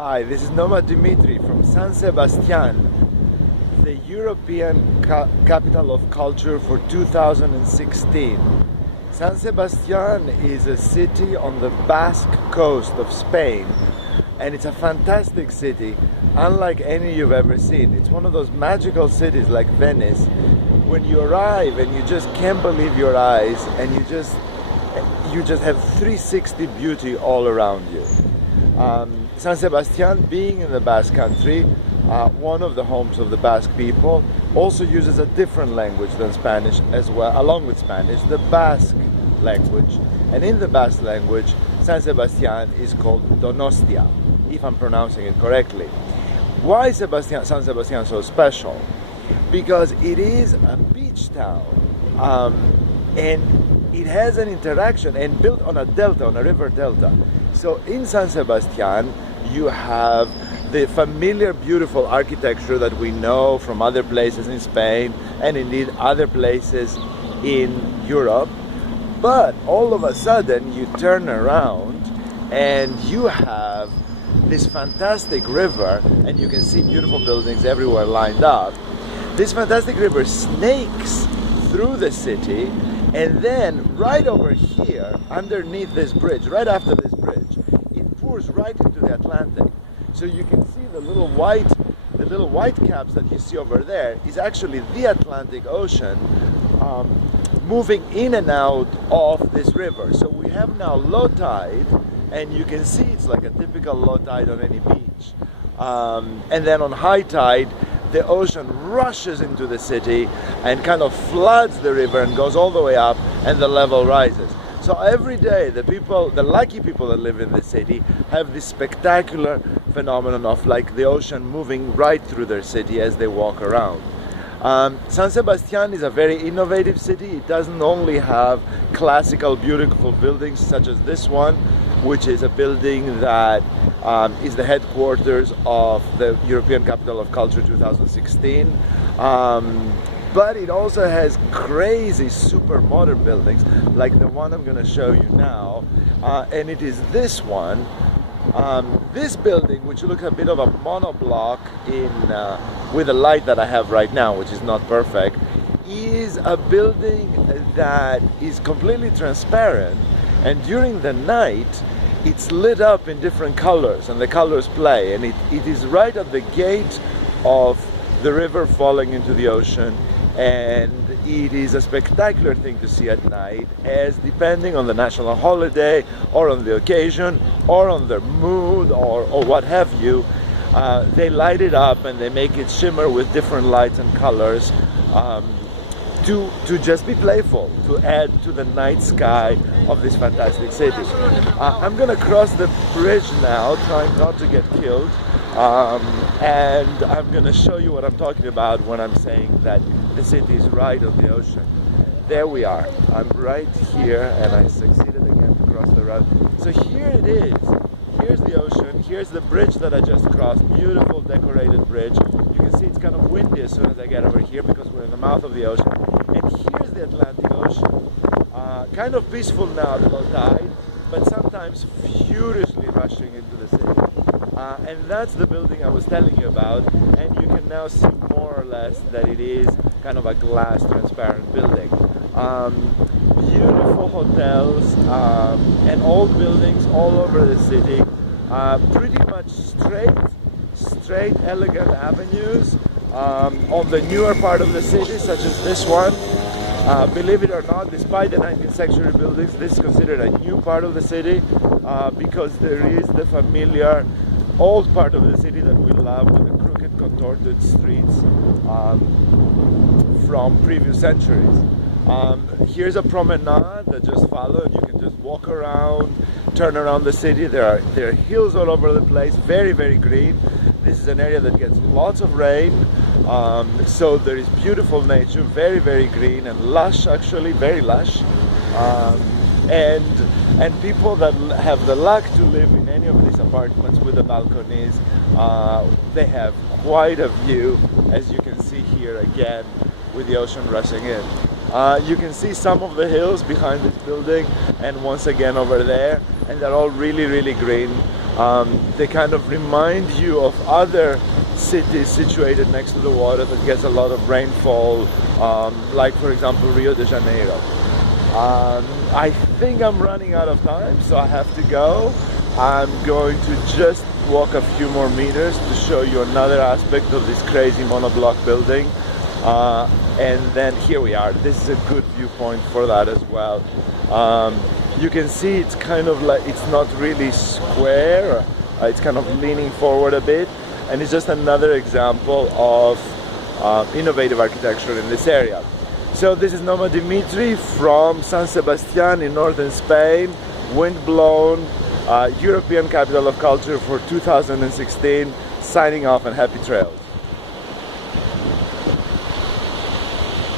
Hi, this is Nomad Dimitri from San Sebastian, the European Capital of Culture for 2016. San Sebastian is a city on the Basque coast of Spain, and it's a fantastic city, unlike any you've ever seen. It's one of those magical cities like Venice, when you arrive and you just can't believe your eyes, and you just have 360 beauty all around you. San Sebastian, being in the Basque country, one of the homes of the Basque people, also uses a different language than Spanish as well, along with Spanish, the Basque language. And in the Basque language, San Sebastian is called Donostia, if I'm pronouncing it correctly. Why is San Sebastian so special? Because it is a beach town, and it has an interaction and built on a delta, on a river delta. So in San Sebastian, you have the familiar, beautiful architecture that we know from other places in Spain and indeed other places in Europe. But all of a sudden, you turn around and you have this fantastic river, and you can see beautiful buildings everywhere lined up. This fantastic river snakes through the city, and then right over here, underneath this bridge, right after this bridge, it pours right into the Atlantic. So you can see the little white caps that you see over there is actually the Atlantic Ocean moving in and out of this river. So we have now low tide, and you can see it's like a typical low tide on any beach. And then on high tide, the ocean rushes into the city and kind of floods the river and goes all the way up, and the level rises. So every day, the lucky people that live in the city have this spectacular phenomenon of like the ocean moving right through their city as they walk around. San Sebastian is a very innovative city. It doesn't only have classical, beautiful buildings such as this one, which is a building that is the headquarters of the European Capital of Culture 2016. But it also has crazy, super modern buildings, like the one I'm going to show you now. And it is this one. This building, which looks a bit of a monoblock with the light that I have right now, which is not perfect, is a building that is completely transparent, and during the night it's lit up in different colors, and the colors play, and it is right at the gate of the river falling into the ocean. And it is a spectacular thing to see at night, as depending on the national holiday or on the occasion or on their mood or what have you, they light it up and they make it shimmer with different lights and colors to just be playful, to add to the night sky of this fantastic city. I'm gonna cross the bridge now, trying not to get killed, and I'm gonna show you what I'm talking about when I'm saying that the city is right on the ocean. There we are. I'm right here, and I succeeded again to cross the road. So here it is. Here's the ocean. Here's the bridge that I just crossed. Beautiful decorated bridge. You can see it's kind of windy as soon as I get over here because we're in the mouth of the ocean. And here's the Atlantic Ocean. Kind of peaceful now at low tide, but sometimes furiously rushing into the city. And that's the building I was telling you about, and you can now see more or less that it is kind of a glass transparent building. Beautiful hotels and old buildings all over the city, pretty much straight elegant avenues on the newer part of the city, such as this one. Believe it or not, despite the 19th century buildings, this is considered a new part of the city because there is the familiar old part of the city that we love, with the crooked, contorted streets from previous centuries. Here's a promenade that just followed. You can just walk around, turn around the city. There are hills all over the place, very, very green. This is an area that gets lots of rain, so there is beautiful nature, very, very green and lush, actually, very lush. And people that have the luck to live in any of these apartments with the balconies, they have quite a view, as you can see here again, with the ocean rushing in. You can see some of the hills behind this building, and once again over there, and they're all really, really green. They kind of remind you of other cities situated next to the water that gets a lot of rainfall, like for example Rio de Janeiro. I think I'm running out of time, so I have to go. I'm going to just walk a few more meters to show you another aspect of this crazy monoblock building, and then here we are. This is a good viewpoint for that as well. You can see it's kind of like, it's not really square, it's kind of leaning forward a bit, and it's just another example of innovative architecture in this area. So this is Nomad Dimitri from San Sebastian in northern Spain, wind-blown, European Capital of Culture for 2016, signing off, and happy trails.